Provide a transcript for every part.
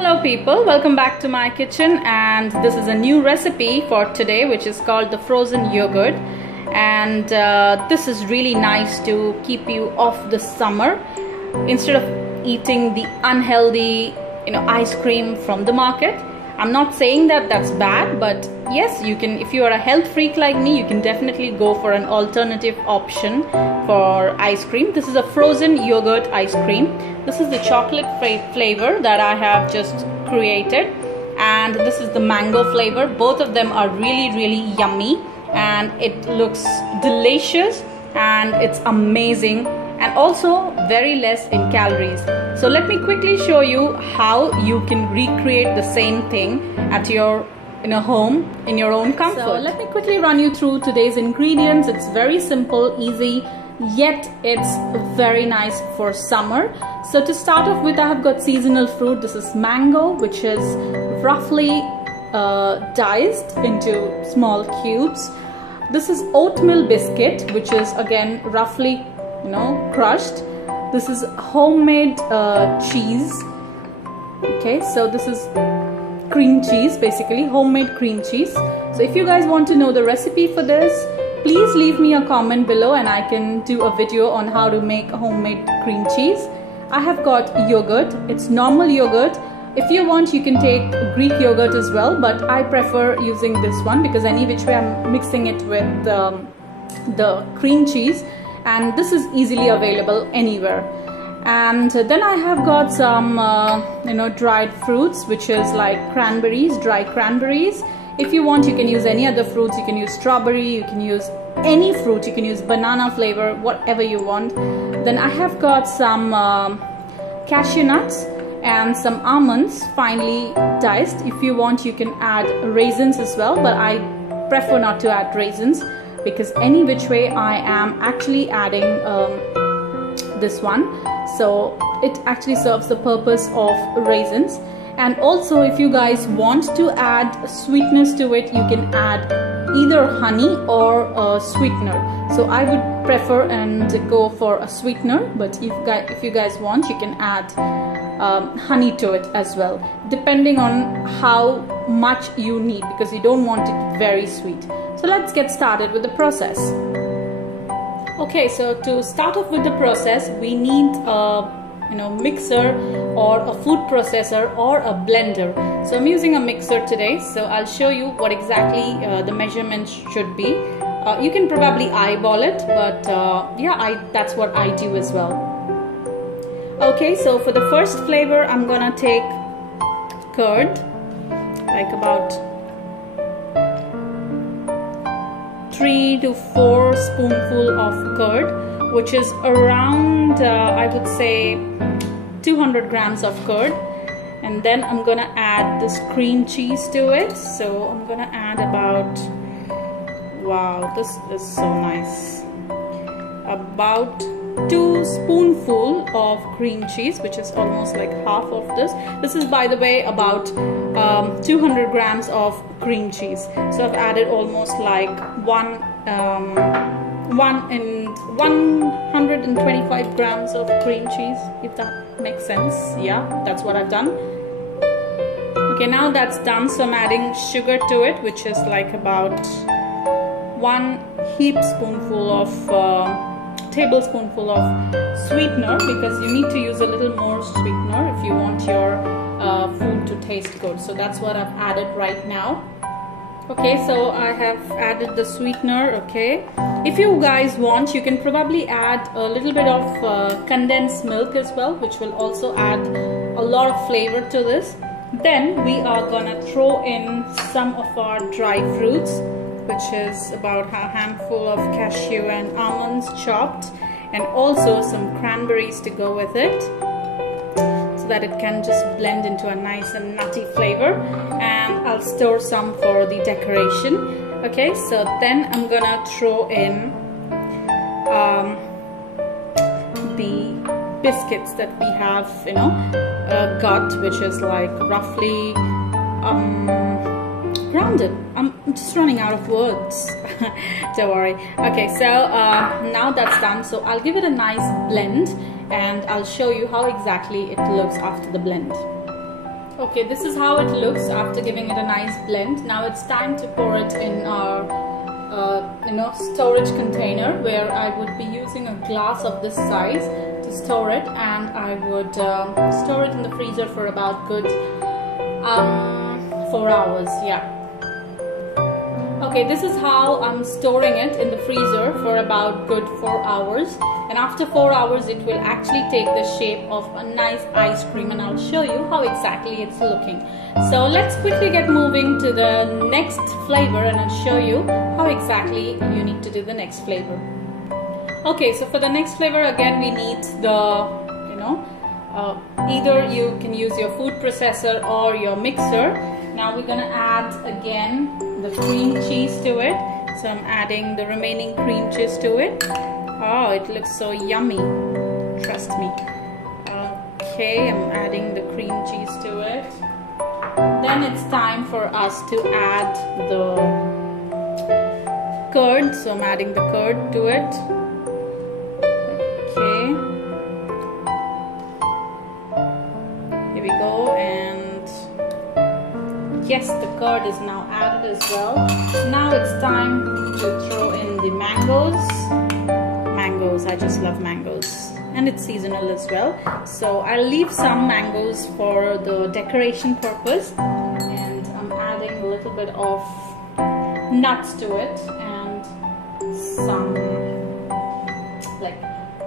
Hello people, welcome back to my kitchen, and this is a new recipe for today which is called the frozen yogurt. And this is really nice to keep you off the summer instead of eating the unhealthy ice cream from the market. I'm not saying that that's bad, but yes, you can, if you are a health freak like me, you can definitely go for an alternative option for ice cream. This is a frozen yogurt ice cream. This is the chocolate flavor that I have just created, and this is the mango flavor. Both of them are really yummy, and it looks delicious and it's amazing, and also very less in calories. So let me quickly show you how you can recreate the same thing at your home in your own comfort. So let me quickly run you through today's ingredients. It's very simple, easy, yet it's very nice for summer. So to start off with, I have got seasonal fruit. This is mango, which is roughly diced into small cubes. This is oatmeal biscuit, which is again roughly crushed. This is homemade cheese. Okay, so this is cream cheese, basically homemade cream cheese. So if you guys want to know the recipe for this, please leave me a comment below and I can do a video on how to make homemade cream cheese. I have got yogurt. It's normal yogurt. If you want, you can take Greek yogurt as well, but I prefer using this one because any which way I'm mixing it with the cream cheese, and this is easily available anywhere. And then I have got some dried fruits, which is like cranberries, dry cranberries. If you want, you can use any other fruits. You can use strawberry, you can use any fruit, you can use banana flavor, whatever you want. Then I have got some cashew nuts and some almonds finely diced. If you want, you can add raisins as well, but I prefer not to add raisins because any which way I am actually adding this one, so it actually serves the purpose of raisins. And also, if you guys want to add sweetness to it, you can add either honey or a sweetener. So I would prefer and go for a sweetener, but if you guys want, you can add honey to it as well, depending on how much you need, because you don't want it very sweet. So let's get started with the process. Okay, so to start off with the process, we need a mixer or a food processor or a blender. So I'm using a mixer today, so I'll show you what exactly the measurements should be. You can probably eyeball it, but yeah, that's what I do as well. Okay, so for the first flavor, I'm gonna take curd, like about 3 to 4 spoonfuls of curd, which is around I would say 200 grams of curd. And then I'm gonna add this cream cheese to it. So I'm gonna add about, wow, this is so nice, about 2 spoonfuls of cream cheese, which is almost like half of this. This is, by the way, about 200 grams of cream cheese. So I've added almost like 125 grams of cream cheese, if that makes sense. Yeah, that's what I've done. Okay, now that's done, so I'm adding sugar to it, which is like about 1 tablespoonful of sweetener, because you need to use a little more sweetener if you want your food to taste good. So that's what I've added right now. Okay, so I have added the sweetener. Okay, if you guys want, you can probably add a little bit of condensed milk as well, which will also add a lot of flavor to this. Then we are gonna throw in some of our dry fruits, which is about a handful of cashew and almonds chopped, and also some cranberries to go with it, so that it can just blend into a nice and nutty flavor. And I'll store some for the decoration. Okay, so then I'm gonna throw in the biscuits that we have got, which is like roughly rounded. I'm just running out of words. Don't worry. Okay, so now that's done, so I'll give it a nice blend and I'll show you how exactly it looks after the blend. Okay, this is how it looks after giving it a nice blend. Now it's time to pour it in our storage container, where I would be using a glass of this size to store it, and I would store it in the freezer for about good 4 hours. Yeah. Okay, this is how I'm storing it in the freezer for about good 4 hours, and after 4 hours it will actually take the shape of a nice ice cream, and I'll show you how exactly it's looking. So let's quickly get moving to the next flavor, and I'll show you how exactly you need to do the next flavor. Okay, so for the next flavor again we need the either you can use your food processor or your mixer. Now we're gonna add again the cream cheese to it. So I'm adding the remaining cream cheese to it. Oh, it looks so yummy, trust me. Okay, I'm adding the cream cheese to it. Then it's time for us to add the curd. So I'm adding the curd to it. Okay, here we go, and yes, the curd is now added as well. Now it's time to throw in the mangoes. I just love mangoes, and it's seasonal as well. So I'll leave some mangoes for the decoration purpose, and I'm adding a little bit of nuts to it, and some like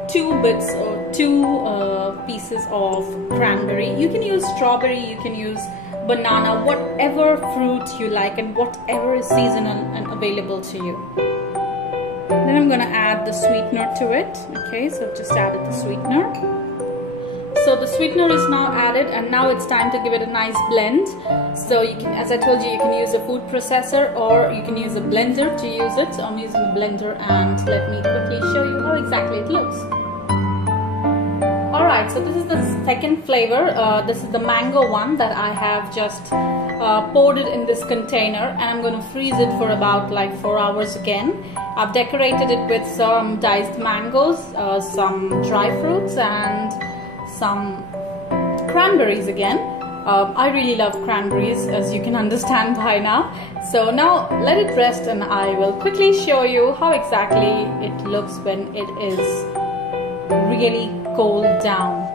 2 bits or 2 pieces of cranberry. You can use strawberry, you can use banana, whatever fruit you like and whatever is seasonal and available to you. Then I'm gonna add the sweetener to it. Okay, so I've just added the sweetener. So the sweetener is now added, and now it's time to give it a nice blend. So you can, as I told you, you can use a food processor or you can use a blender to use it. So I'm using a blender, and let me quickly show you how exactly it looks. Alright, so this is the second flavor. This is the mango one that I have just poured it in this container, and I'm going to freeze it for about like 4 hours again. I've decorated it with some diced mangoes, some dry fruits, and some cranberries again. I really love cranberries, as you can understand by now. So now let it rest, and I will quickly show you how exactly it looks when it is really cooled down.